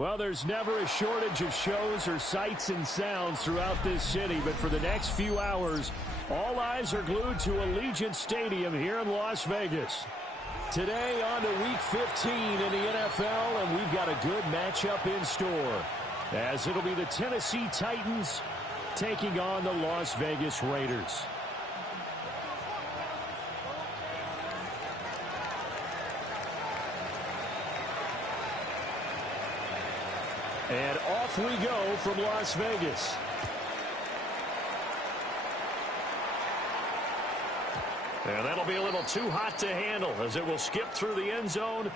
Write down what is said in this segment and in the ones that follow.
Well, there's never a shortage of shows or sights and sounds throughout this city, but for the next few hours, all eyes are glued to Allegiant Stadium here in Las Vegas. Today on to Week 15 in the NFL, and we've got a good matchup in store, as it'll be the Tennessee Titans taking on the Las Vegas Raiders. And off we go from Las Vegas. And that'll be a little too hot to handle as it will skip through the end zone.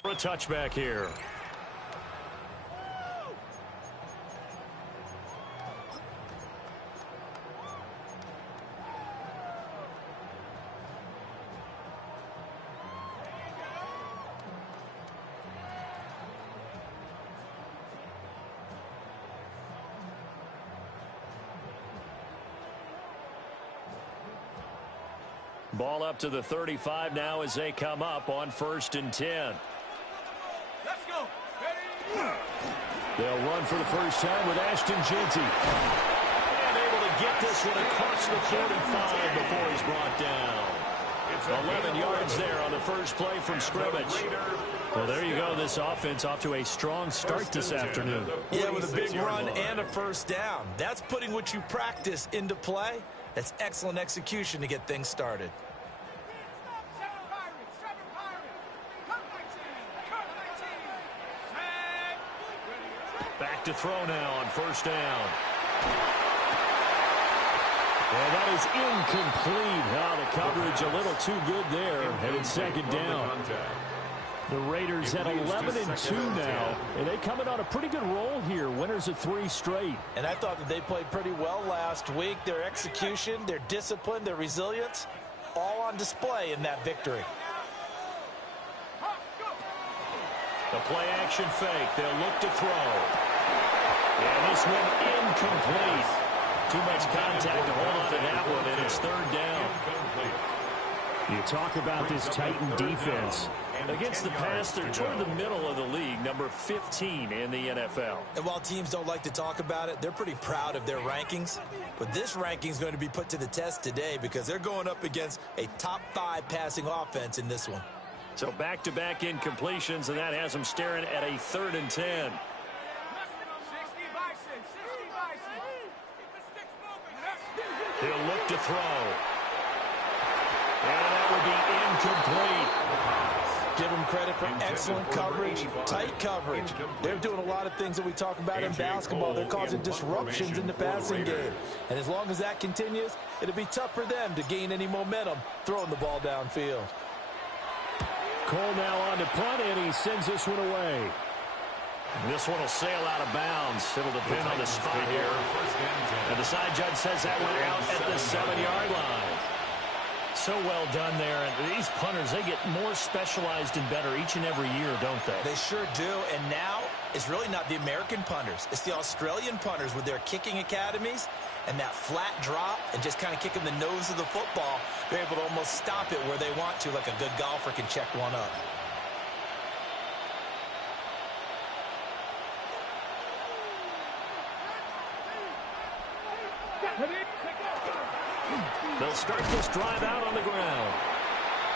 For a touchback here. Ball up to the 35 now as they come up on 1st and 10. Let's go. They'll run for the first time with Ashton Jeanty. And able to get this one across the 45 before he's brought down. 11 yards there on the first play from scrimmage. Well, there you go. This offense off to a strong start this afternoon. Yeah, with a big run and a first down. That's putting what you practice into play. That's excellent execution to get things started. Back to throw now on first down. And that is incomplete. The coverage a little too good there. And it's second down. The Raiders at 11-2 now. And they coming on a pretty good roll here. Winners of 3 straight. And I thought that they played pretty well last week. Their execution, their discipline, their resilience, all on display in that victory. The play action fake. They'll look to throw. And this one incomplete. Too much contact to hold on to that one, and it's 3rd down. You talk about this Titan defense. Against the pass, they're toward the middle of the league, number 15 in the NFL. And while teams don't like to talk about it, they're pretty proud of their rankings. But this ranking is going to be put to the test today because they're going up against a top 5 passing offense in this one. So back-to-back incompletions, and that has them staring at a 3rd and 10. He'll look to throw. And that would be incomplete. Give them credit for excellent coverage, tight coverage. They're doing a lot of things that we talk about in basketball. They're causing disruptions in the passing game. And as long as that continues, it'll be tough for them to gain any momentum throwing the ball downfield. Cole now on to punt, and he sends this one away. This one will sail out of bounds. It'll depend on the spot here. And the side judge says that went out at the 7-yard line. So well done there. And these punters, they get more specialized and better each and every year, don't they? They sure do. And now it's really not the American punters. It's the Australian punters with their kicking academies and that flat drop and just kind of kicking the nose of the football. They're able to almost stop it where they want to, like a good golfer can check one up. They'll start this drive out on the ground.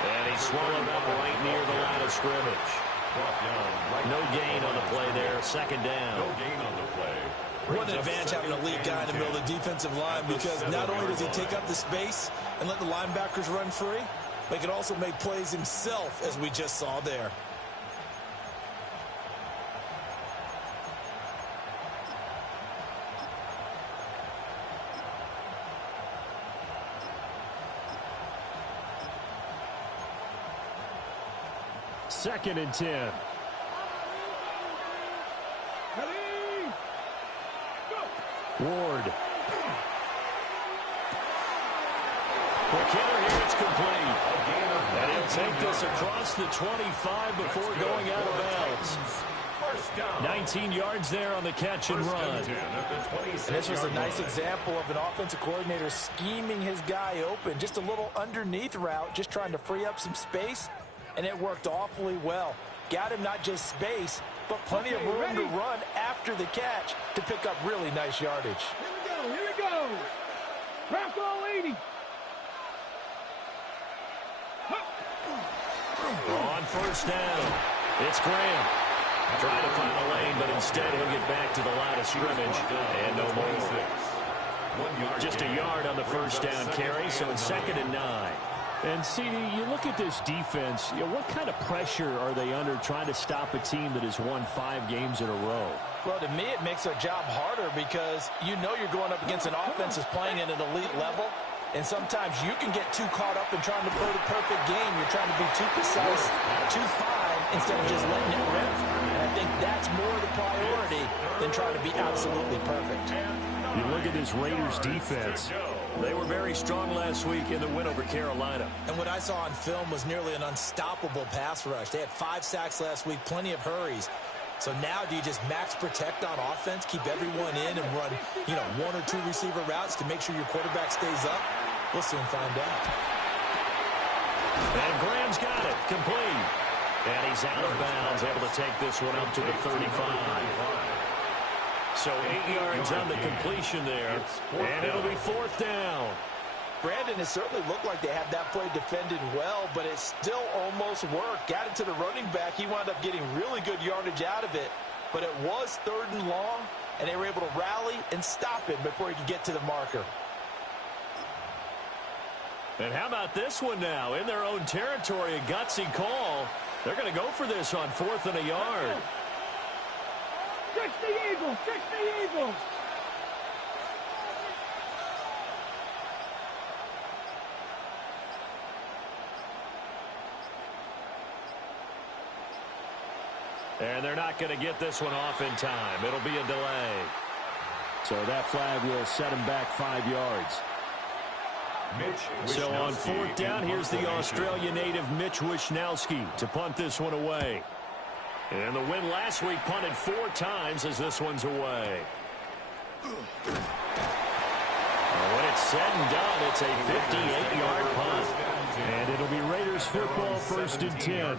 And he's swallowed up right near the line of scrimmage. No gain on the play there. 2nd down. No gain on the play. What an advantage having a elite guy in the middle of the defensive line, because not only does he take up the space and let the linebackers run free, but he can also make plays himself, as we just saw there. 2nd and 10. Ward. Quick hitter here, it's complete. And he'll take this across the 25 before going out of bounds. 19 yards there on the catch and run. And this was a nice example of an offensive coordinator scheming his guy open. Just a little underneath route, just trying to free up some space, and it worked awfully well. Got him not just space, but plenty of room to run after the catch to pick up really nice yardage. Here we go. Crack all 80. On first down, it's Graham. Trying to find a lane, but instead he'll get back to the line of scrimmage. And no more. Just a yard on the first down carry, so it's 2nd and 9. And, CD, you look at this defense, what kind of pressure are they under trying to stop a team that has won 5 games in a row? Well, to me, it makes their job harder because you know you're going up against an offense that's playing at an elite level. And sometimes you can get too caught up in trying to play the perfect game. You're trying to be too precise, too fine, instead of just letting it rip. And I think that's more the priority than trying to be absolutely perfect. You look at this Raiders defense. They were very strong last week in the win over Carolina. And what I saw on film was nearly an unstoppable pass rush. They had 5 sacks last week, plenty of hurries. So now do you just max protect on offense, keep everyone in and run, 1 or 2 receiver routes to make sure your quarterback stays up? We'll soon find out. And Graham's got it, complete. And he's out of bounds, able to take this one up to the 35. So 8 yards on the completion there, and it'll be 4th down. Brandon, it certainly looked like they had that play defended well, but it still almost worked. Got it to the running back. He wound up getting really good yardage out of it, but it was 3rd and long, and they were able to rally and stop him before he could get to the marker. And how about this one now? In their own territory, a gutsy call. They're going to go for this on 4th and a yard. Fix the Eagles! Fix the Eagles! And they're not going to get this one off in time. It'll be a delay. So that flag will set him back 5 yards. So on 4th down, here's the Australia native Mitch Wishnowsky to punt this one away. And the win last week punted 4 times as this one's away. When it's said and done, it's a 58-yard punt. And it'll be Raiders football 1st and 10.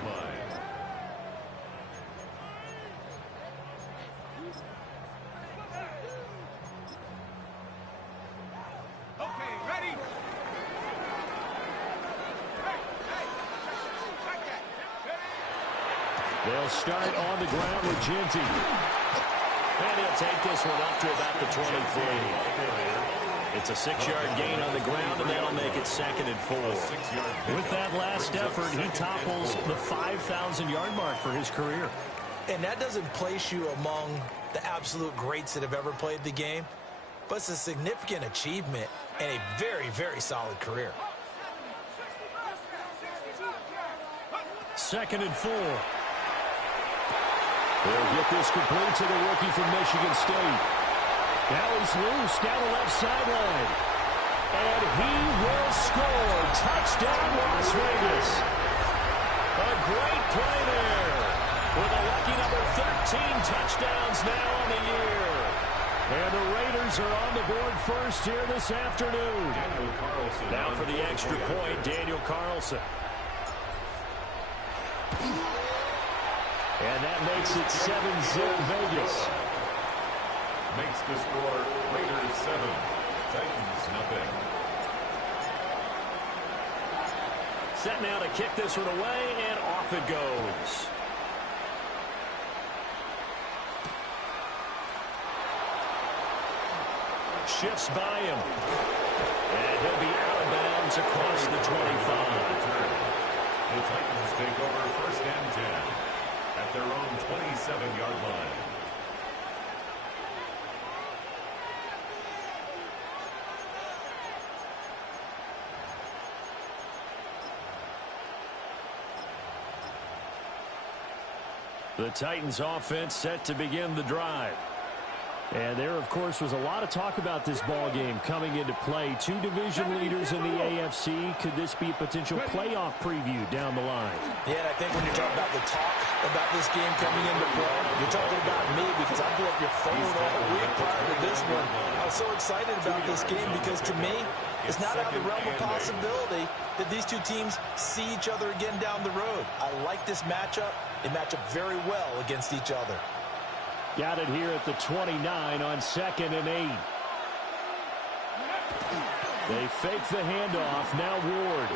They'll start on the ground with Ginty. And he'll take this one up to about the 23. It's a 6-yard gain on the ground, and that'll make it 2nd and 4. With that last effort, he topples the 5,000-yard mark for his career. And that doesn't place you among the absolute greats that have ever played the game, but it's a significant achievement and a very, very solid career. 2nd and 4. They'll get this complete to the rookie from Michigan State. Now he's loose down the left sideline. And he will score. Touchdown, Las Vegas. A great play there. With a lucky number 13 touchdowns now on the year. And the Raiders are on the board first here this afternoon. Now for the extra point, Daniel Carlson. And that makes it 7-0 Vegas. Makes the score Raiders 7, Titans nothing. Set now to kick this one away, and off it goes. Shifts by him. And he'll be out of bounds across the 25. The Titans take over 1st and 10 at their own 27-yard line. The Titans offense set to begin the drive. And there, of course, was a lot of talk about this ball game coming into play. Two division leaders in the AFC. Could this be a potential playoff preview down the line? Yeah, and I think when you're talking about the talk about this game coming into play, you're talking about me because I blew up your phone all week prior to this one. I was so excited about this game because, to me, it's not out of the realm of possibility that these two teams see each other again down the road. I like this matchup. They match up very well against each other. Got it here at the 29 on 2nd and 8. They fake the handoff. Now Ward.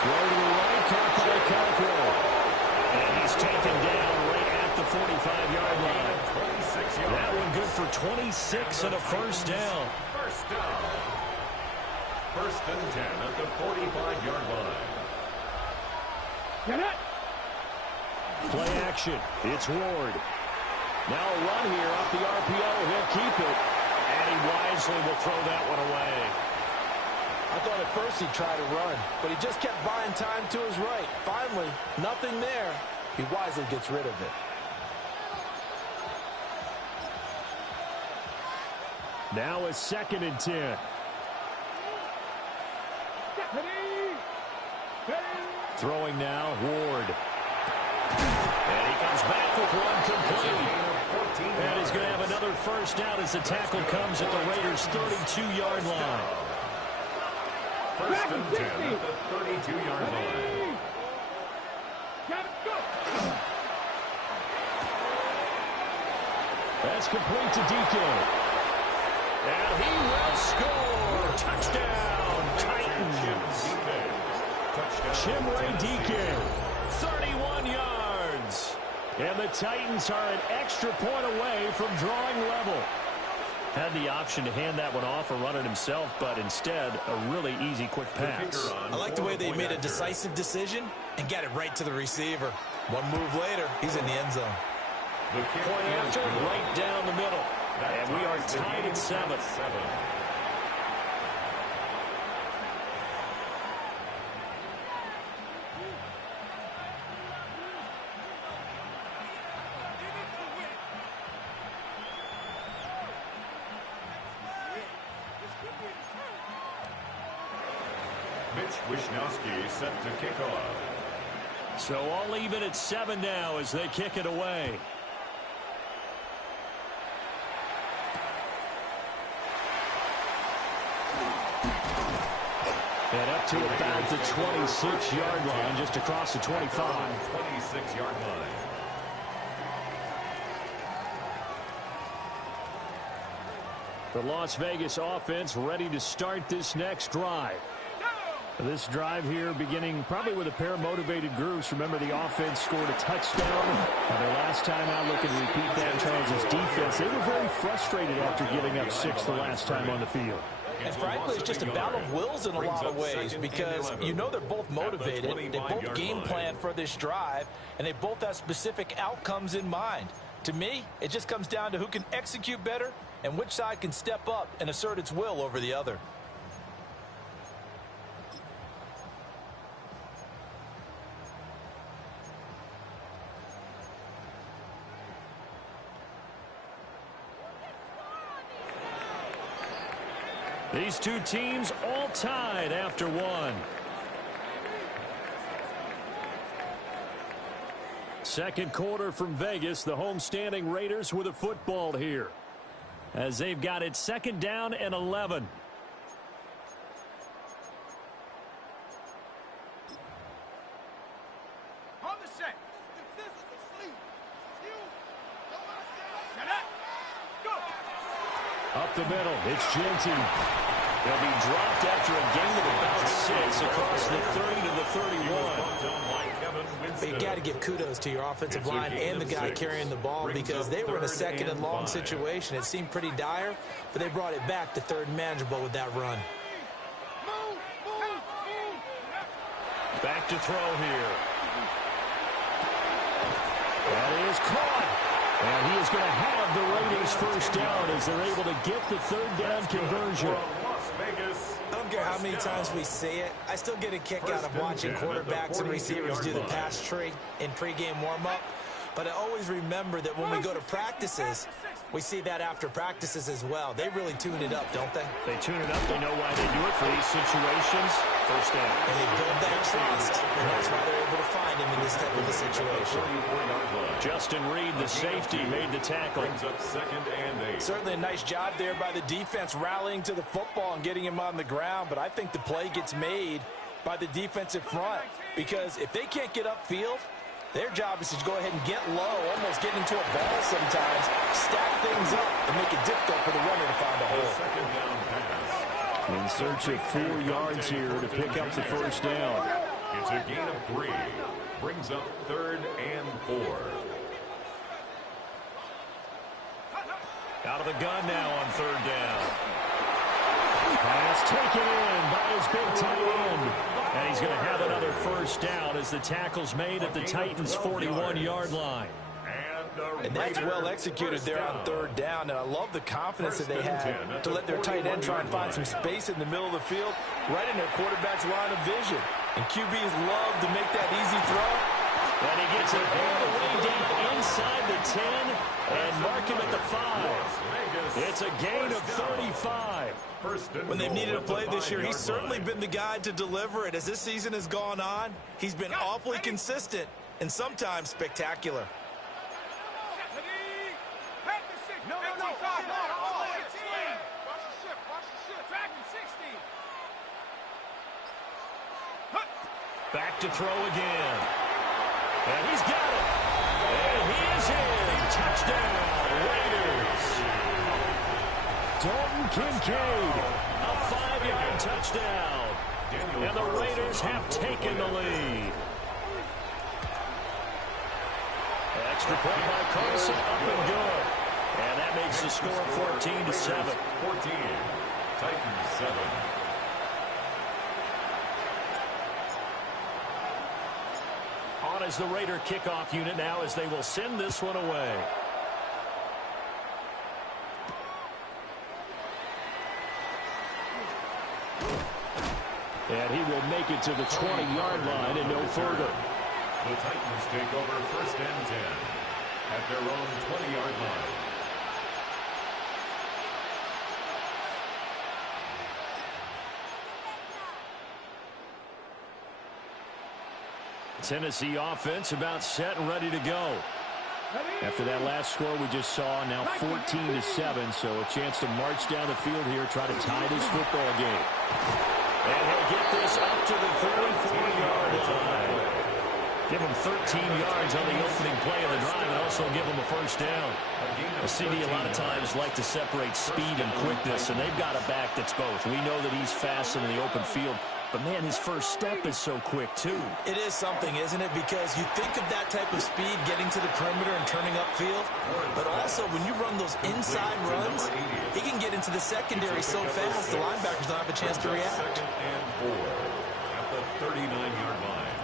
Throw to the right, caught by Cockrell. And he's taken down right at the 45-yard line. That one good for 26 and a first down. First down. First and 10 at the 45-yard line. Get it. Play action. It's Ward. Now a run here off the RPO. He'll keep it. And he wisely will throw that one away. I thought at first he'd try to run, but he just kept buying time to his right. Finally, nothing there. He wisely gets rid of it. Now a 2nd and 10. Throwing now, Ward. And he comes back with one complete. And he's going to have another first down as the tackle comes at the Raiders' 32-yard line. First and 10 at the 32-yard line. That's complete to DK. And he will score. Touchdown, Titans. Chimray DK, 31 yards. And the Titans are an extra point away from drawing level. Had the option to hand that one off or run it himself, but instead, a really easy, quick pass. I like the way they made a decisive decision and got it right to the receiver. One move later, he's in the end zone. Point after, right down the middle. And we are tied at 7. Wishnowski set to kick off. So all even at 7 now as they kick it away. And up to about the 26-yard line, just across the 25. 26-yard line. The Las Vegas offense ready to start this next drive. This drive here beginning probably with a pair of motivated groups. Remember, the offense scored a touchdown. Their last time out, looking to repeat that in terms of defense. They were very frustrated after giving up 6 the last time on the field. And frankly, it's just a battle of wills in a lot of ways because you know they're both motivated. They both game plan for this drive, and they both have specific outcomes in mind. To me, it just comes down to who can execute better and which side can step up and assert its will over the other. These two teams all tied after 1. Second quarter from Vegas. The homestanding Raiders with a football here as they've got it 2nd down and 11. On the set. Up the middle, it's Genty. They'll be dropped after a gain of about 6 across the 30 to the 31. You got to give kudos to your offensive line and the guy carrying the ball because they were in a 2nd and long situation. It seemed pretty dire, but they brought it back to 3rd and manageable with that run. Back to throw here. That is caught. And he is going to have the Raiders first down as they're able to get the 3rd down conversion. I don't care how many times we see it, I still get a kick out of watching quarterbacks and receivers do the pass tree in pregame warm-up. But I always remember that when we go to practices, we see that after practices as well. They really tune it up, don't they? They tune it up. They know why they do it for these situations. First down. And they build that trust, and that's why they're able to find him in this type of a situation. Justin Reed, the safety, made the tackle. Brings up 2nd and 8. Certainly a nice job there by the defense rallying to the football and getting him on the ground, but I think the play gets made by the defensive front because if they can't get upfield, their job is to go ahead and get low, almost get into a ball sometimes, stack things up, and make it difficult for the runner to find a hole. 2nd down pass. In search of 4 yards here to pick up the first down. It's a gain of 3. Brings up 3rd and 4. Out of the gun now on 3rd down. Pass taken in by his big tight end. And he's going to have another first down as the tackle's made at the Titans' 41-yard line. And that's well executed there on 3rd down. And I love the confidence that they had to let their tight end try and find some space in the middle of the field, right in their quarterback's line of vision. And QBs love to make that easy throw. And he gets it all the way down inside the 10 and mark him at the 5. It's a gain of 35. When they've needed a play this year, he's certainly been the guy to deliver it. As this season has gone on, he's been awfully consistent and sometimes spectacular. Back to throw again. And he's got it. And he is in. Touchdown, Raiders. Dalton Kincaid, a 5-yard touchdown. And the Raiders have taken the lead. Extra point by Carson, up and good. And that makes the score 14-7. 14. Titans 7. On as the Raider kickoff unit now as they will send this one away. And he will make it to the 20-yard line and no further. The Titans take over 1st and 10 at their own 20-yard line. Tennessee offense about set and ready to go. After that last score we just saw, now 14-7, so a chance to march down the field here, try to tie this football game. And he'll get this up to the 34-yard line. Give him 13 yards on the opening play of the drive and also give him a first down. A CD a lot of times like to separate speed and quickness, and they've got a back that's both. We know that he's fast in the open field, but, man, his first step is so quick, too. It is something, isn't it? Because you think of that type of speed getting to the perimeter and turning upfield, but also when you run those inside runs, he can get into the secondary so fast the linebackers don't have a chance to react. 2nd and 4 at the 39-yard line.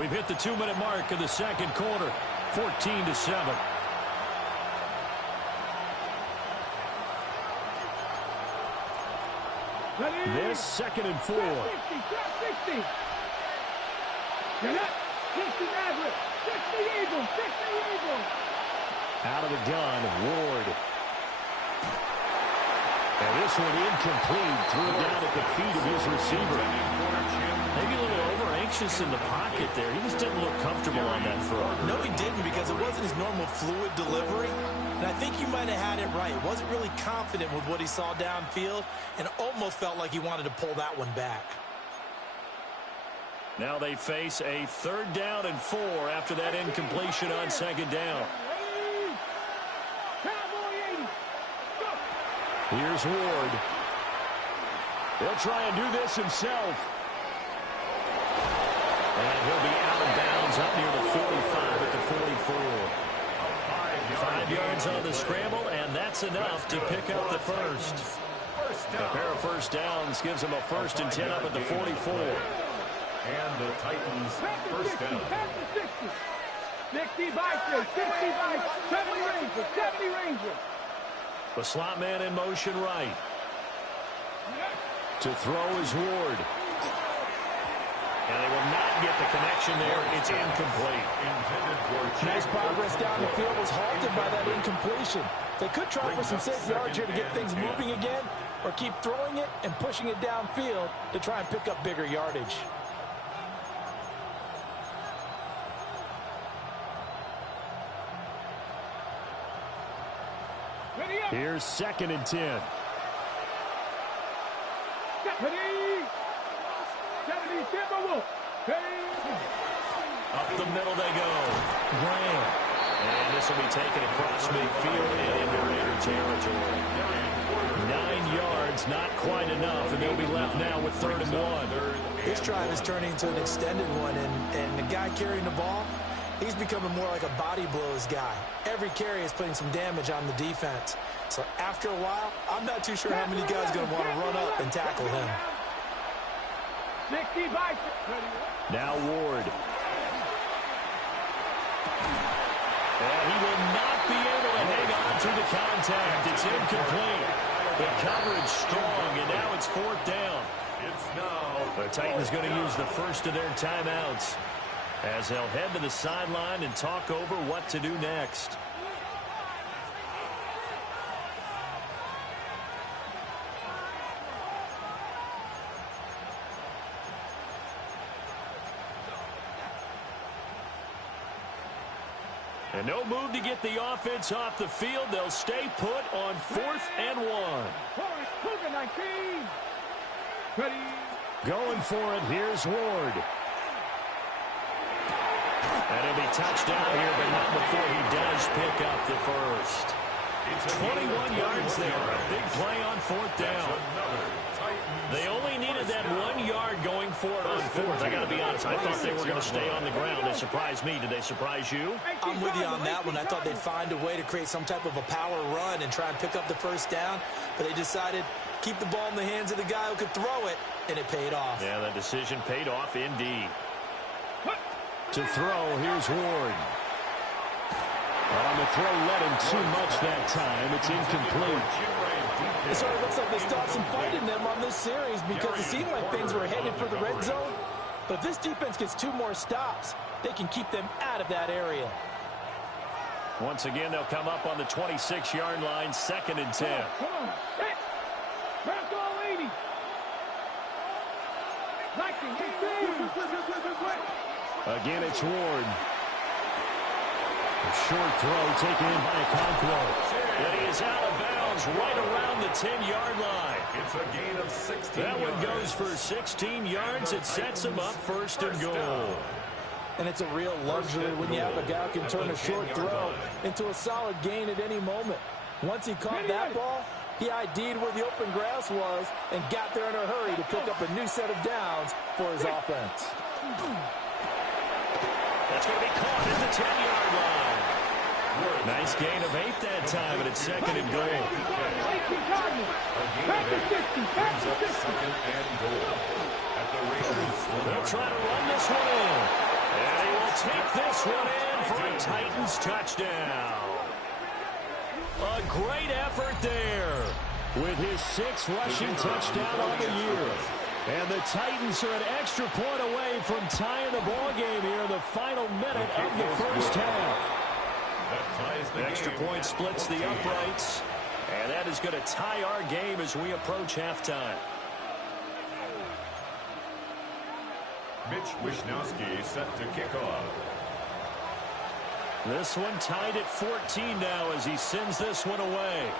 We've hit the 2-minute mark of the second quarter, 14-7. This 2nd and 4. 60. You're not 60 Maverick. 60 Eagles. 60 Eagles. Out of the gun, Ward. And this one incomplete. Threw it down at the feet of his receiver. Maybe a little over-anxious in the pocket there. He just didn't look comfortable on that throw. No, he didn't, because it wasn't his normal fluid delivery. And I think you might have had it right. Wasn't really confident with what he saw downfield and almost felt like he wanted to pull that one back. Now they face a 3rd down and 4 after that incompletion on 2nd down. Here's Ward. He'll try and do this himself. And he'll be out of bounds up near the 45 at the 44. 5 yards on the scramble, and that's enough to pick up the first. A pair of first downs gives him a 1st and 10 up at the 44. And the Titans first down. 60 by 6, 60 by 70 Ranger, 70 Ranger. The slot man in motion right. To throw is Ward. And they will not get the connection there. It's incomplete. Nice progress down the field was halted by that incompletion. They could try for some safe yards here to get things moving again, or keep throwing it and pushing it downfield to try and pick up bigger yardage. Here's 2nd and 10. 70, Timberwolf. Up the middle they go. Graham. And this will be taken across midfield and into Raider territory. 9 yards, not quite enough, and they'll be left now with 3rd and 1. This drive is turning into an extended one, and the guy carrying the ball, he's becoming more like a body blows guy. Every carry is putting some damage on the defense. So after a while, I'm not too sure how many guys are going to want to run up and tackle him. 60 by 6. Now Ward. And he will not be able to hang on to the contact. It's incomplete. The coverage strong, and now it's 4th down. The Titans going to use the first of their timeouts as they'll head to the sideline and talk over what to do next. And no move to get the offense off the field. They'll stay put on 4th and 1. Cougar 19. Ready. Going for it. Here's Ward. And he'll be touched down here, but not before he does pick up the first. 21 yards there. A big play on 4th down. They only needed that 1 yard going for it on 4th. I got to be honest, I thought they were going to stay on the ground. They surprised me. Did they surprise you? I'm with you on that one. I thought they'd find a way to create some type of a power run and try and pick up the first down, but they decided keep the ball in the hands of the guy who could throw it, and it paid off. Yeah, that decision paid off indeed. To throw, here's Ward. On the throw, led him too much that time. It's incomplete. It sort of looks like they stopped some fight in them on this series because it seemed like things were headed for the red zone. But if this defense gets 2 more stops, they can keep them out of that area. Once again, they'll come up on the 26-yard line, 2nd and 10. Come on. Hit. Press all 80. 19, 15. Again, it's Ward. A short throw taken in by Okonkwo. And he is out of bounds right around the 10-yard line. It's a gain of 16 That one yards. goes for 16 yards. It sets him up 1st and goal. And it's a real luxury when you have a guy who can turn a short throw into a solid gain at any moment. Once he caught that ball, he ID'd where the open grass was and got there in a hurry to pick up a new set of downs for his offense. That's going to be caught at the 10-yard line. Nice gain of 8 that time, and it's 2nd and goal. They'll try to run this one in. And he will take this one in for a Titans touchdown. A great effort there with his 6th rushing touchdown on the year. And the Titans are an extra point away from tying the ball game here in the final minute of the first half. The extra point splits the uprights, and that is going to tie our game as we approach halftime. Mitch Wishnowsky set to kick off. This one tied at 14 now as he sends this one away.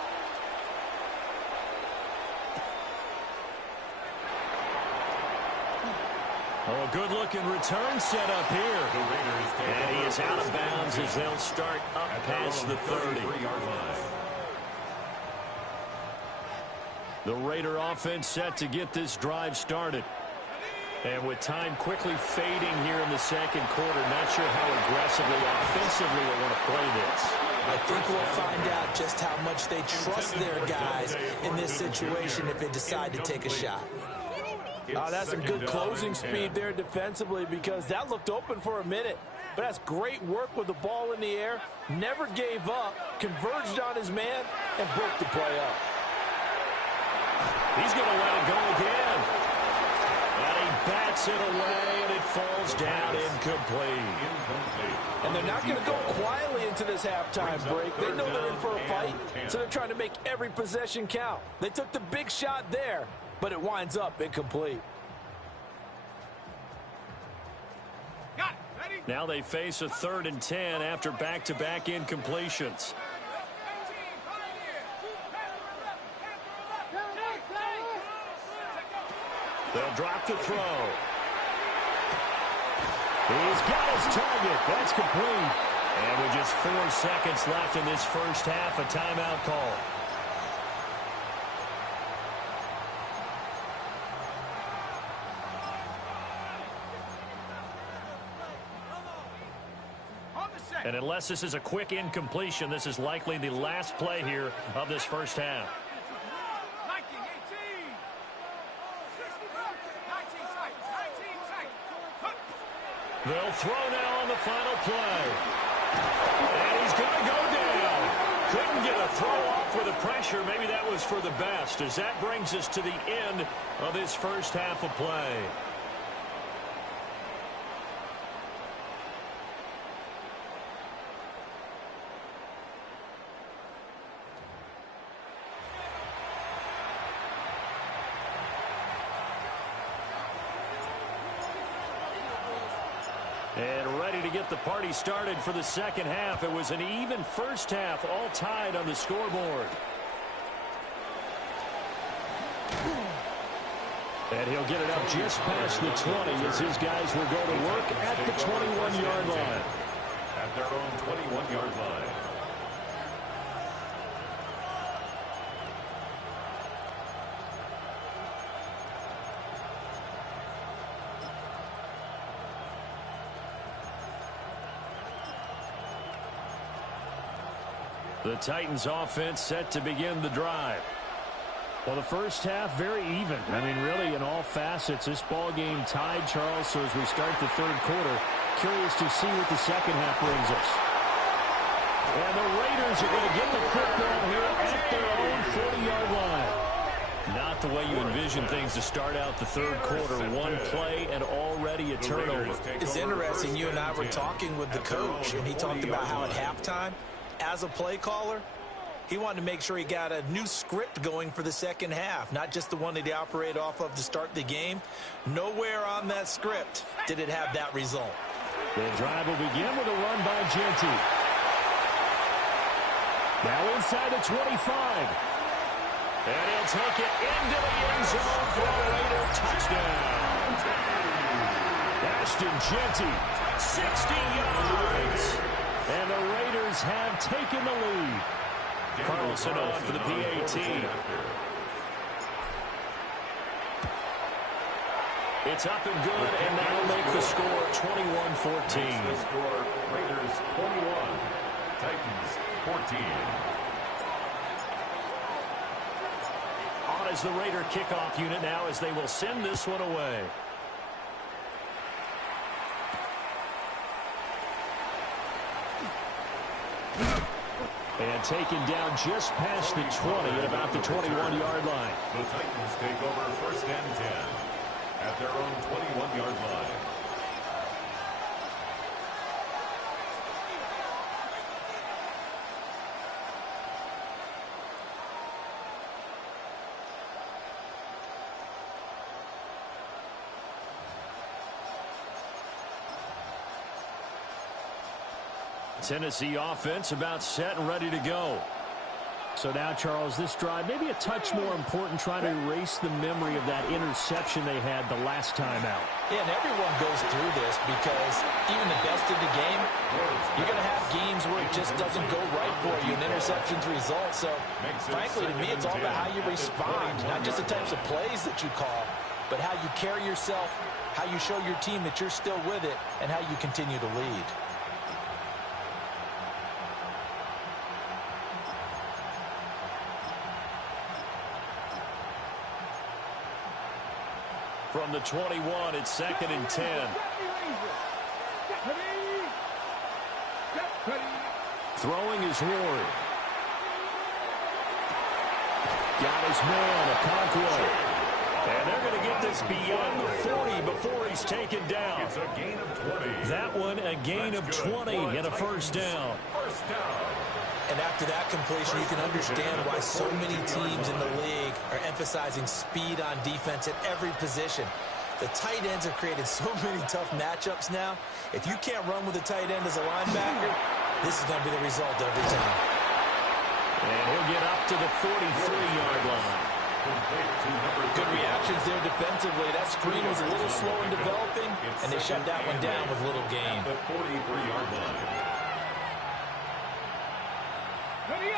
Oh, a good-looking return set up here. And he is out of bounds as they'll start up past the 30. The Raider offense set to get this drive started. And with time quickly fading here in the 2nd quarter, not sure how aggressively, offensively they want to play this. I think we'll find out just how much they trust their guys in this situation if they decide to take a shot. Oh, that's some good closing speed there defensively because that looked open for a minute. but that's great work with the ball in the air, never gave up, converged on his man, and broke the play up. He's going to let it go again. And he bats it away, and it falls down incomplete. And they're not going to go quietly into this halftime break. They know they're in for a fight, so they're trying to make every possession count. They took the big shot there, but it winds up incomplete. Now they face a 3rd and 10 after back-to-back incompletions. They'll drop the throw. He's got his target. That's complete. And with just 4 seconds left in this first half, a timeout call. And unless this is a quick incompletion, this is likely the last play here of this first half. They'll throw now on the final play. And he's going to go down. Couldn't get a throw off with the pressure. Maybe that was for the best, as that brings us to the end of this first half of play. And ready to get the party started for the second half. It was an even first half, all tied on the scoreboard. And he'll get it up just past the 20 as his guys will go to work at the 21-yard line. At their own 21-yard line. The Titans offense set to begin the drive. Well, the first half, very even. I mean, really, in all facets, this ball game tied, Charles. So as we start the third quarter, curious to see what the second half brings us. And the Raiders are going to get the football here at their own 40-yard line. Not the way you envision things to start out the third quarter. One play and already a turnover. It's interesting. You and I were talking with the coach, and he talked about how at halftime, as a play caller, he wanted to make sure he got a new script going for the second half, not just the one that he operated off of to start the game. Nowhere on that script did it have that result. The drive will begin with a run by Genty. Now inside the 25. And he'll take it into the end zone for a Raider touchdown. Ashton Genty, 60 yards. And the Raiders have taken the lead. Carlson on for the PAT. It's up and good, and that'll make the score 21-14. The score, Raiders 21, Titans 14. On is the Raider kickoff unit now as they will send this one away. And taken down just past the 20 at about the 21-yard line. The Titans take over 1st and 10 at their own 21-yard line. Tennessee offense about set and ready to go. So now, Charles, this drive maybe a touch more important, trying to erase the memory of that interception they had the last time out. Yeah, and everyone goes through this because even the best in the game, you're going to have games where it just doesn't go right for you, and interceptions result. So, frankly, to me, it's all about how you respond, not just the types of plays that you call, but how you carry yourself, how you show your team that you're still with it, and how you continue to lead. From the 21, it's 2nd and 10. Throwing is Ward. Got his man, Okonkwo. And they're going to get this beyond the 40 before he's taken down. It's a gain of 20. That one, a gain of 20 and a first down. First down. And after that completion, you can understand why so many teams in the league are emphasizing speed on defense at every position. The tight ends have created so many tough matchups now. If you can't run with a tight end as a linebacker, this is going to be the result every time. And he'll get up to the 43-yard line. Good reactions there defensively. That screen was a little slow in developing, and they shut that one down with little gain. The 43-yard line.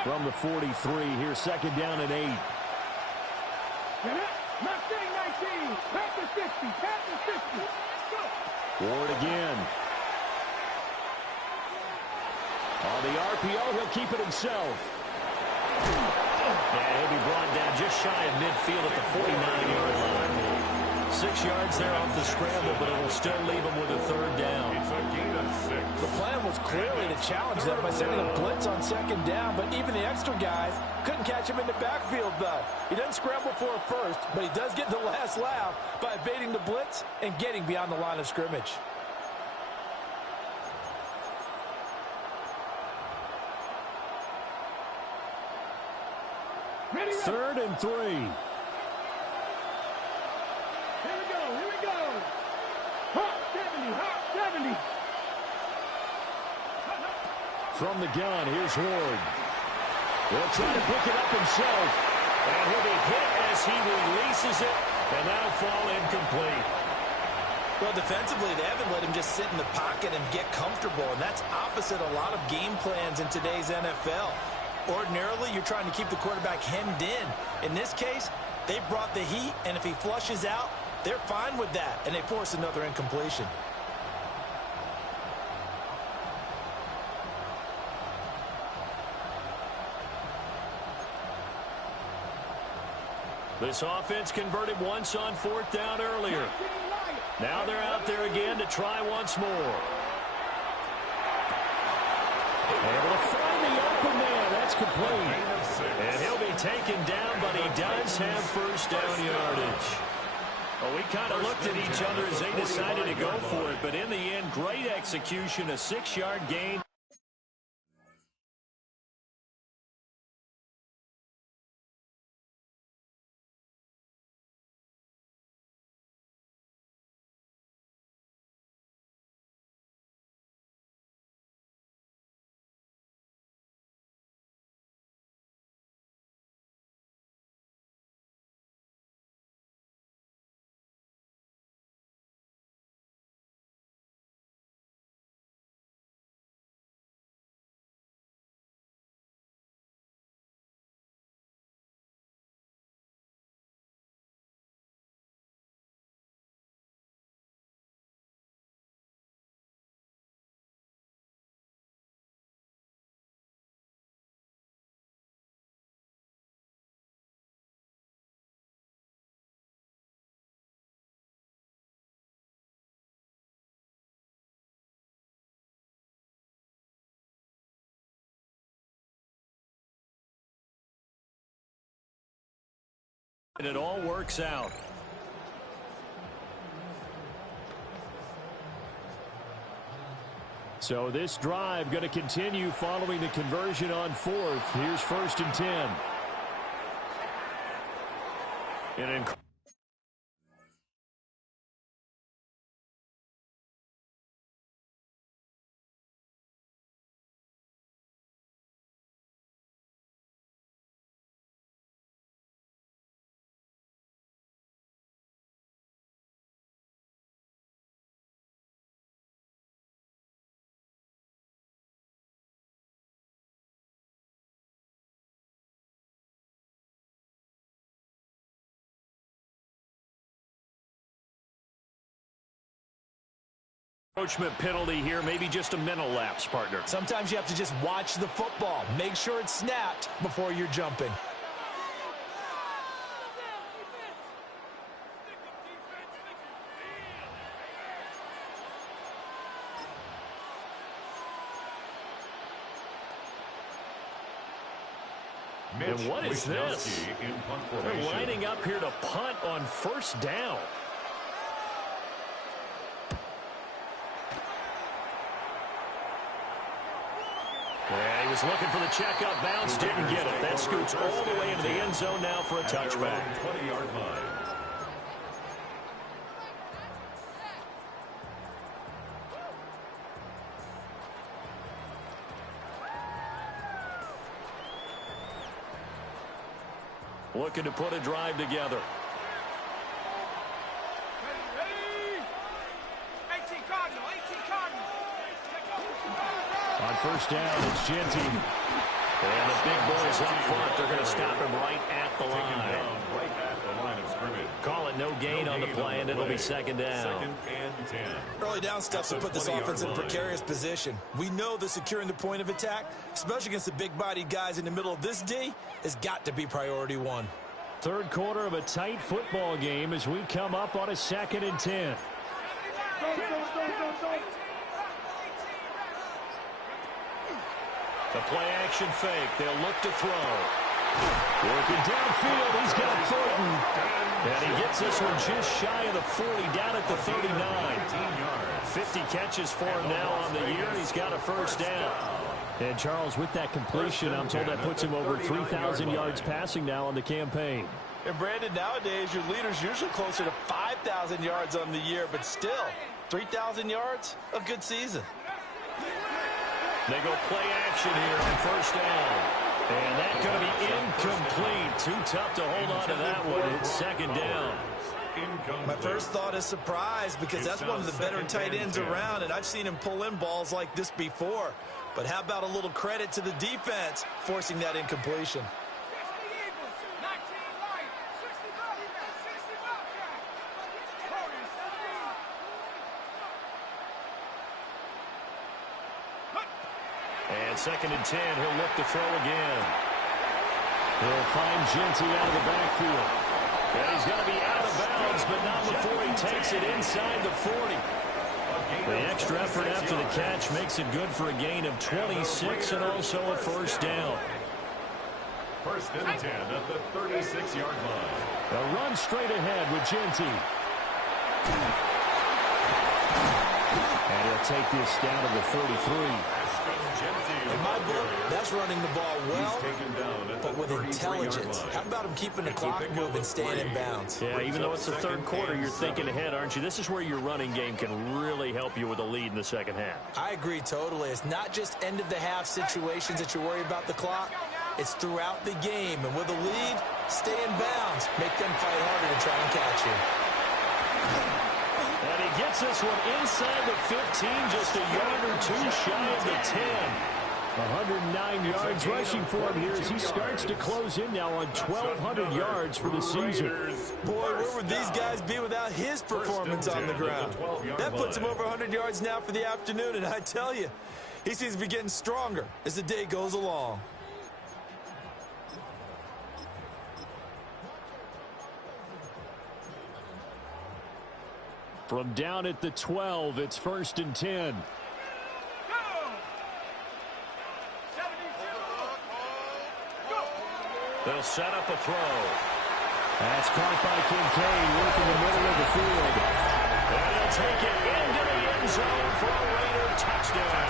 From the 43, here's second down and 8. Mustang 19, Panther 50, Panther 50. Go. Ward again. On the RPO, he'll keep it himself. And he'll be brought down just shy of midfield at the 49-yard line. 6 yards there off the scramble, but it'll still leave him with a third down. It's a gain of 6. The plan was clearly to challenge them by sending a blitz on second down, but even the extra guys couldn't catch him in the backfield, though. He doesn't scramble for a first, but he does get the last laugh by evading the blitz and getting beyond the line of scrimmage. Third and 3. Here we go. Hot 70. From the gun, here's Ward. He'll try to pick it up himself. And he'll be hit as he releases it. And that'll fall incomplete. Well, defensively, they haven't let him just sit in the pocket and get comfortable, and that's opposite a lot of game plans in today's NFL. Ordinarily, you're trying to keep the quarterback hemmed in. In this case, they brought the heat, and if he flushes out, they're fine with that, and they force another incompletion. This offense converted once on fourth down earlier. Now they're out there again to try once more. Able to find the open man. That's complete. And he'll be taken down, but he does have first down yardage. Well, we kind of looked at each other as they decided to go for it, but in the end, great execution, a 6-yard gain. And it all works out. So this drive going to continue following the conversion on fourth. Here's first and 10. Encroachment penalty here, maybe just a mental lapse, partner. Sometimes you have to just watch the football. Make sure it's snapped before you're jumping. And what is this? They're lining up here to punt on first down. And he was looking for the checkup bounce, didn't get it. That scoots all the way into the end zone now for a touchback. 20-yard line. Looking to put a drive together. On first down, it's Genty. And the big boys up front, they're going to stop him right at the line. Right at the line of scrimmage. Call it no gain on the play, and it'll be second down. Second and 10. Early down stuff to put this offense in a precarious position. We know that securing the point of attack, especially against the big-bodied guys in the middle of this D, has got to be priority one. Third quarter of a tight football game as we come up on a second and 10. The play-action fake. They'll look to throw. Working downfield. He's got Thornton. And he gets this one just shy of the 40, down at the 39. 50 catches for him now on the year. He's got a first down. And, Charles, with that completion, I'm told that puts him over 3,000 yards passing now on the campaign. And, Brandon, nowadays your leader's usually closer to 5,000 yards on the year, but still, 3,000 yards, a good season. They go play action here on first down. And that's going to be incomplete. Too tough to hold on to that one. It's second down. My first thought is surprise, because that's one of the better tight ends around, and I've seen him pull in balls like this before. But how about a little credit to the defense forcing that incompletion? And second and 10, he'll look to throw again. He'll find Genty out of the backfield. And he's going to be out of bounds, but not before he takes it inside the 40. The extra effort after the catch makes it good for a gain of 26 and also a first down. First and 10 at the 36-yard line. A run straight ahead with Genty. And he'll take this down to the 33. In my book, that's running the ball well, but with intelligence. How about him keeping the clock moving, staying in bounds? Yeah, even though it's the third quarter, you're thinking ahead, aren't you? This is where your running game can really help you with a lead in the second half. I agree totally. It's not just end-of-the-half situations that you worry about the clock. It's throughout the game. And with a lead, stay in bounds. Make them fight harder to try and catch you. And he gets this one inside the 15, just a yard or two shy of the 10. 109 yards rushing for him here as he starts to close in now on 1,200 yards for the season. Boy, where would these guys be without his performance on the ground? That puts him over 100 yards now for the afternoon, and I tell you, he seems to be getting stronger as the day goes along. From down at the 12, it's first and 10. They'll set up a throw. That's caught by Kincaid, working the middle of the field. And he'll take it into the end zone for a Raider touchdown.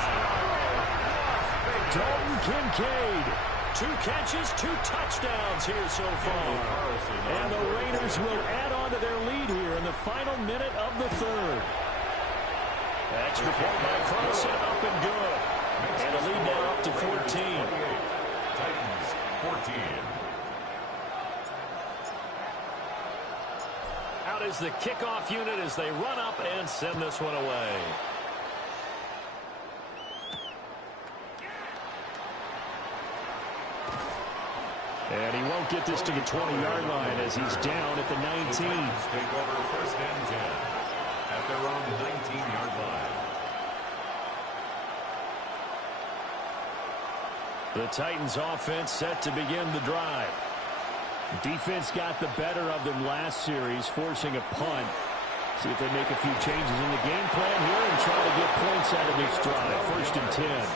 Dalton Kincaid. 2 catches, 2 touchdowns here so far. And the Raiders will add on to their lead here in the final minute of the third. Extra point by Carson, up and good. And the lead now up to 14. Titans, 14. Out is the kickoff unit as they run up and send this one away. And he won't get this to the 20-yard line as he's down at the 19. The Titans take over first and 10 at their own 19-yard line. The Titans offense set to begin the drive. Defense got the better of them last series, forcing a punt. See if they make a few changes in the game plan here and try to get points out of this drive. First and 10.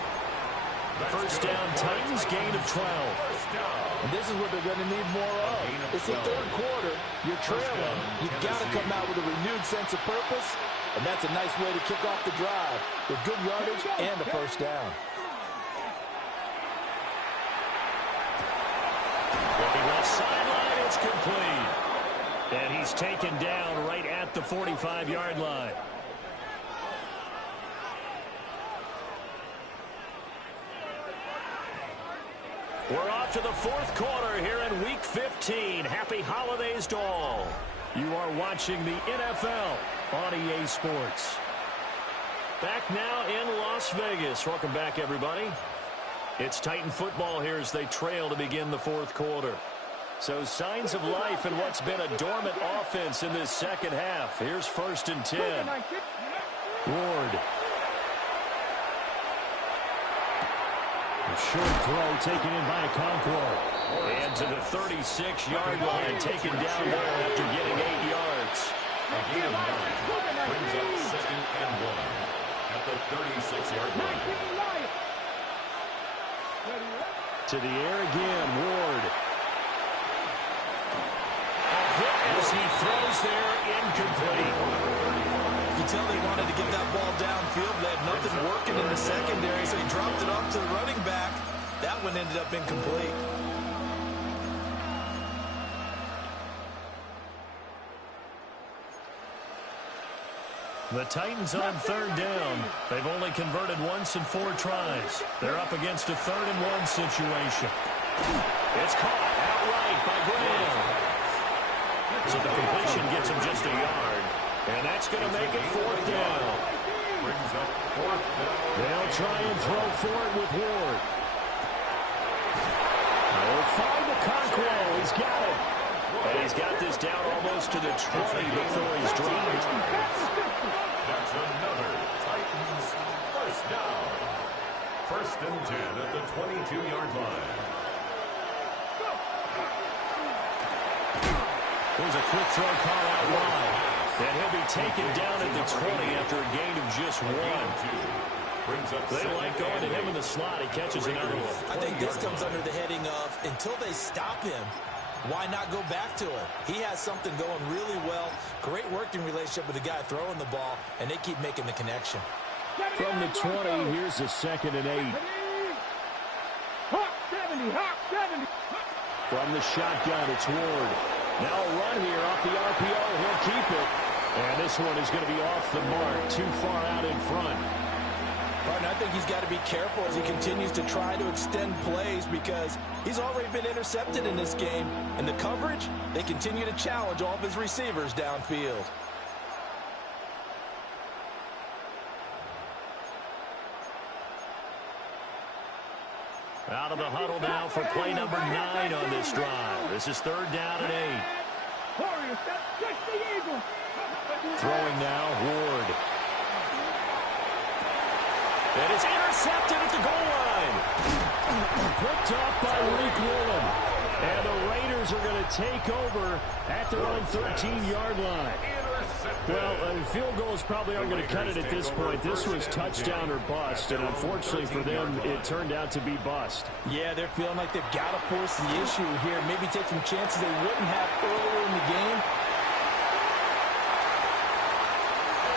First down, Titans, gain of 12. First down. And this is what they're going to need more of. It's the third quarter. You're trailing. You've got to come out with a renewed sense of purpose. And that's a nice way to kick off the drive with good yardage and a first down. Looking left sideline, it's complete. And he's taken down right at the 45-yard line. We're off to the fourth quarter here in Week 15. Happy holidays to all. You are watching the NFL on EA Sports. Back now in Las Vegas. Welcome back, everybody. It's Titan football here as they trail to begin the fourth quarter. So signs of life in what's been a dormant offense in this second half. Here's 1st and 10. Ward. A short throw taken in by Okonkwo. And to the 36-yard line, taken down there after getting 8 yards. A gain of 9 brings up 2nd and 1 at the 36-yard line. To the air again, Ward. A hit as he throws there, incomplete. You can tell they wanted to get that ball downfield. They had nothing working in the secondary, so he dropped it off to the running back. That one ended up incomplete. The Titans on 3rd down. They've only converted once in 4 tries. They're up against a 3rd and 1 situation. It's caught outright by Graham. So the completion gets him just a yard. And that's going to make it 4th down. Brings up 4th down. They'll try and throw for it with Ward. They'll find Okonkwo. He's got it. And he's got this down almost to the 20 before he's dropped. That's another Titans first down. 1st and 10 at the 22-yard line. There's a quick throw call out wide. And he'll be taken down at the 20 after a gain of just 1. They like going to him in the slot. He catches another one. I think this comes under the heading of, until they stop him, why not go back to him? He has something going really well. Great working relationship with the guy throwing the ball, and they keep making the connection. From the 20, here's a 2nd and 8. Hawk 70, Hawk 70. From the shotgun, it's Ward. Now a run here off the RPO. He'll keep it. And this one is going to be off the mark, too far out in front. And I think he's got to be careful as he continues to try to extend plays because he's already been intercepted in this game. And the coverage, they continue to challenge all of his receivers downfield. Out of the huddle now for play number 9 on this drive. This is 3rd down and 8. Throwing now, Ward. That is intercepted at the goal line. Picked up by Reek Woolen. And the Raiders are going to take over at their own 13-yard line. Well, field goals probably aren't going to cut it at this point. This was touchdown or bust, and unfortunately for them, it turned out to be bust. Yeah, they're feeling like they've got to force the issue here. Maybe take some chances they wouldn't have earlier in the game.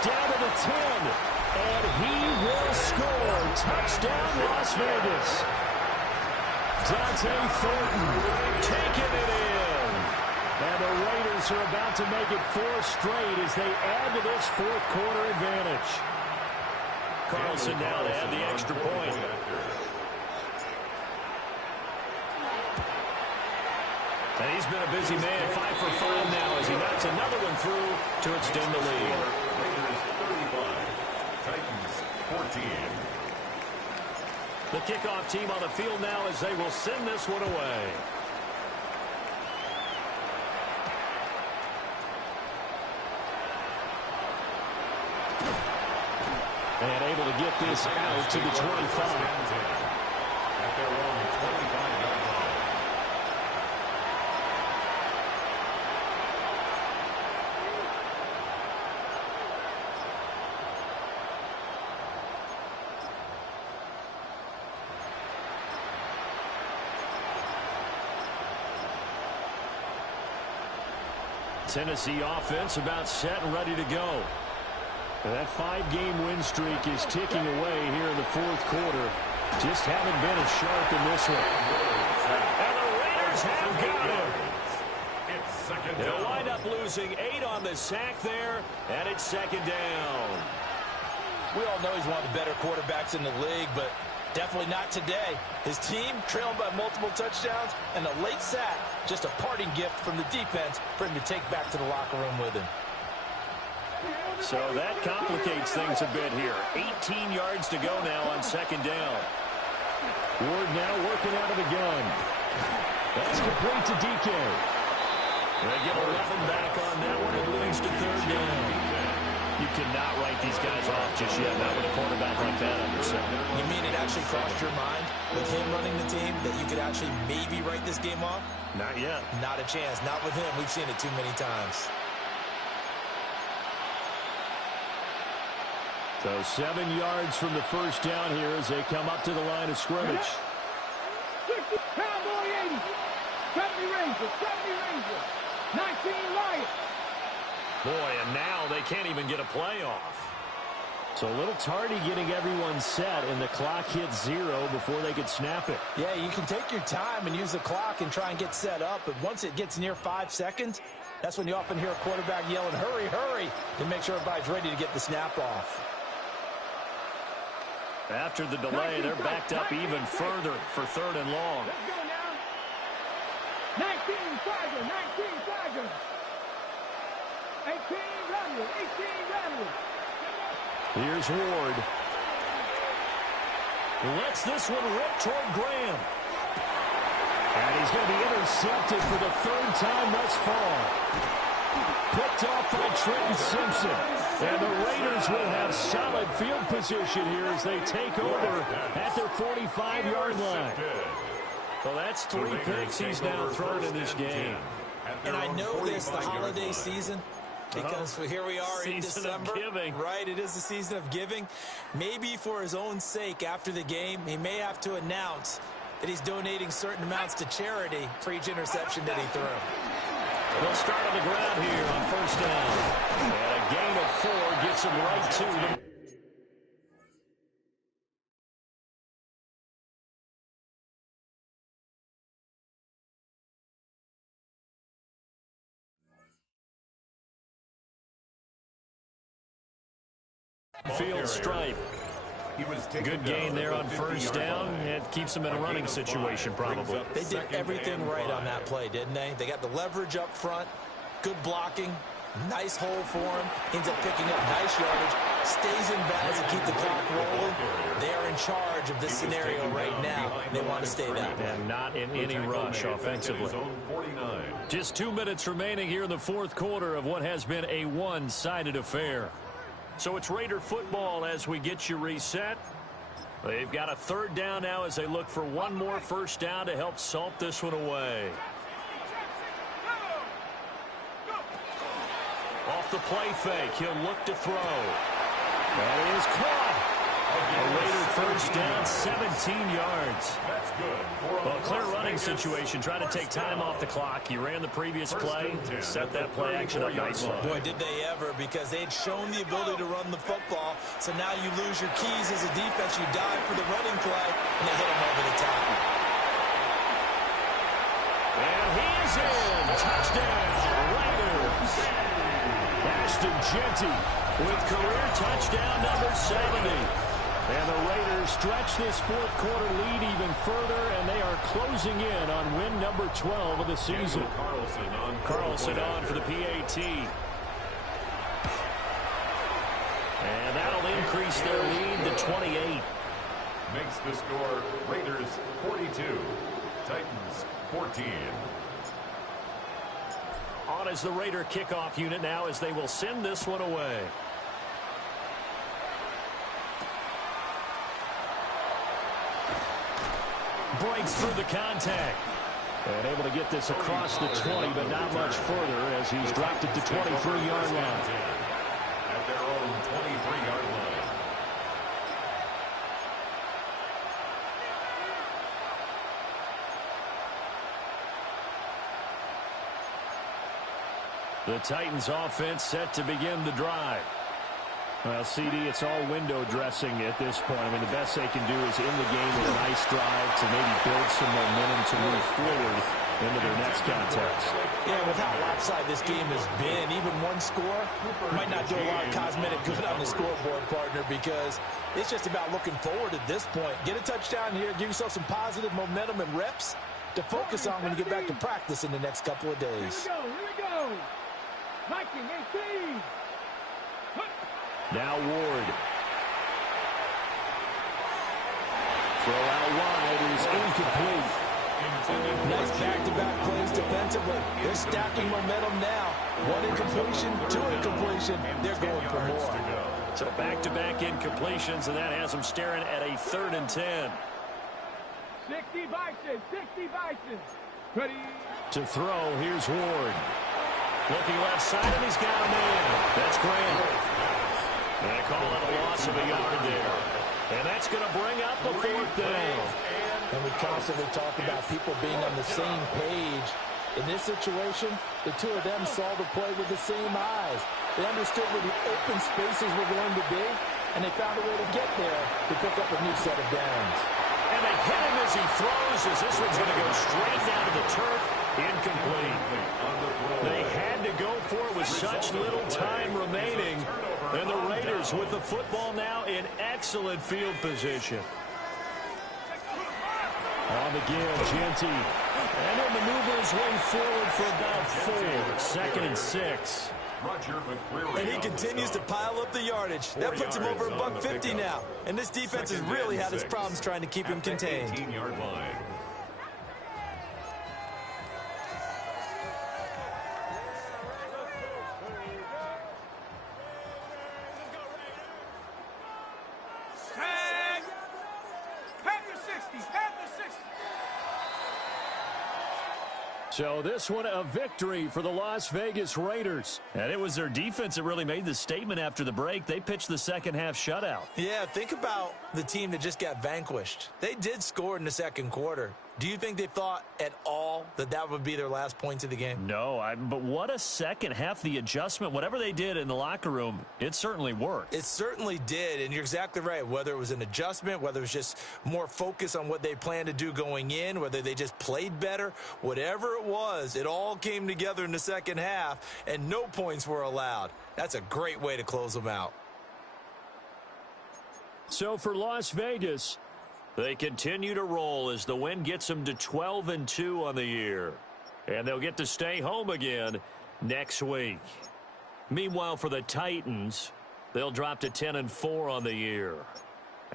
Down to the 10, and he will score. Touchdown, Las Vegas. Dante Thornton taking it in. And the Raiders are about to make it 4 straight as they add to this fourth quarter advantage. Carlson now to add the extra point. And he's been a busy man, 5 for 5 now as he knocks another one through to extend the lead. Raiders 35, Titans 14. The kickoff team on the field now as they will send this one away. And able to get this out to the 25. At their own 25-yard line. Tennessee offense about set and ready to go. That 5-game win streak is ticking away here in the fourth quarter. Just haven't been as sharp in this one. And the Raiders have got him. They'll wind up losing 8 on the sack there, and it's second down. We all know he's one of the better quarterbacks in the league, but definitely not today. His team trailed by multiple touchdowns, and a late sack, just a parting gift from the defense for him to take back to the locker room with him. So that complicates things a bit here. 18 yards to go now on second down. Ward now working out of the gun. That's complete to DK. They get 11 back on that one. It leads to third down. You cannot write these guys off just yet, not with a quarterback like that under center. You mean it actually crossed your mind with him running the team that you could actually maybe write this game off? Not yet. Not a chance. Not with him. We've seen it too many times. So 7 yards from the first down here as they come up to the line of scrimmage. 60, Cowboy 80, 70 Rangers, 19 Lions. Boy, and now they can't even get a play off. So a little tardy getting everyone set, and the clock hits 0 before they could snap it. Yeah, you can take your time and use the clock and try and get set up, but once it gets near 5 seconds, that's when you often hear a quarterback yelling, hurry, hurry, to make sure everybody's ready to get the snap off. After the delay, they're backed up even further for third and long. Let's go now. 19 Tigers. 18 Rattlers. Here's Ward. Lets this one rip toward Graham. And he's going to be intercepted for the third time thus far. Picked off by Trenton Simpson. And the Raiders will have solid field position here as they take over at their 45-yard line. Well, that's 3 picks he's now thrown in this game. And I know this, the holiday season, because here we are in December. Right, it is the season of giving. Maybe for his own sake after the game, he may have to announce that he's donating certain amounts to charity for each interception that he threw. They'll start on the ground here on first down. And a gain of 4 gets him right to the field stripe. Good gain there on first down. It keeps them in a running situation, probably. They did everything right on that play, didn't they? They got the leverage up front, good blocking, nice hole for him, ends up picking up nice yardage, stays in bounds to keep the clock rolling. They are in charge of this scenario right now. They want to stay that way. And not in any rush offensively. Just 2 minutes remaining here in the fourth quarter of what has been a one-sided affair. So it's Raider football as we get you reset. They've got a third down now as they look for one more first down to help salt this one away. Off the play fake, he'll look to throw. That is caught. A Raider first down, 17 yards. Well, clear running situation, trying to take time off the clock. You ran the previous play, set that play action up nicely. Boy, did they ever, because they had shown the ability to run the football. So now you lose your keys as a defense. You dive for the running play, and they hit him over the top. And he's in. Touchdown, Raiders. Ashton Jeanty with career touchdown number 70. And the Raiders stretch this fourth quarter lead even further, and they are closing in on win number 12 of the season. Carlson on for the PAT. And that'll increase their lead to 28. Makes the score Raiders 42, Titans 14. On as the Raider kickoff unit now as they will send this one away. Breaks through the contact. And able to get this across the 20, but not much further as he's dropped it to 23-yard line. At their own 23-yard line. The Titans offense set to begin the drive. Well, CD, it's all window dressing at this point. I mean, the best they can do is in the game with a nice drive to maybe build some momentum to move forward into their next contest. Yeah, with how lopsided this game has been, even one score might not do a lot of cosmetic good on the scoreboard, partner, because it's just about looking forward at this point. Get a touchdown here, give yourself some positive momentum and reps to focus on when you get back to practice in the next couple of days. Here we go. Viking 18. Now Ward. Throw out wide is incomplete. Nice back-to-back plays defensively. They're stacking momentum now. One incompletion, two incompletion. They're going for more. So back-to-back incompletions, and that has them staring at a 3rd and 10. 60 Bison, 60 Bison. Ready. To throw, here's Ward. Looking left side, and he's got a man. That's Grant. And they call it a loss of a yard there. And that's going to bring up the 4th down. And we constantly talk about people being on the same page. In this situation, the two of them saw the play with the same eyes. They understood where the open spaces were going to be, and they found a way to get there to pick up a new set of downs. And they hit him as he throws, as this one's going to go straight down to the turf. Incomplete. They had to go for it with such little time remaining. And the Raiders with the football now in excellent field position. On the give, Genty. And he'll maneuver his way forward for about 4. 2nd and 6. And he continues to pile up the yardage. That puts him over $150 now. And this defense has really had its problems trying to keep him contained. So this one a victory for the Las Vegas Raiders. And it was their defense that really made the statement after the break. They pitched the second half shutout. Yeah, think about the team that just got vanquished. They did score in the second quarter. Do you think they thought at all that that would be their last points of the game? No, but what a second half. The adjustment, whatever they did in the locker room, it certainly worked. It certainly did, and you're exactly right. Whether it was an adjustment, whether it was just more focus on what they planned to do going in, whether they just played better, whatever it was, it all came together in the second half, and no points were allowed. That's a great way to close them out. So for Las Vegas, they continue to roll as the win gets them to 12-2 on the year. And they'll get to stay home again next week. Meanwhile, for the Titans, they'll drop to 10-4 on the year.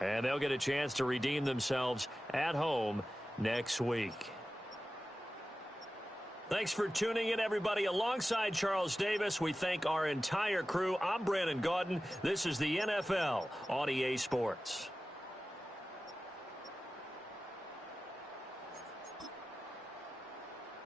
And they'll get a chance to redeem themselves at home next week. Thanks for tuning in, everybody. Alongside Charles Davis, we thank our entire crew. I'm Brandon Gaudin. This is the NFL on EA Sports.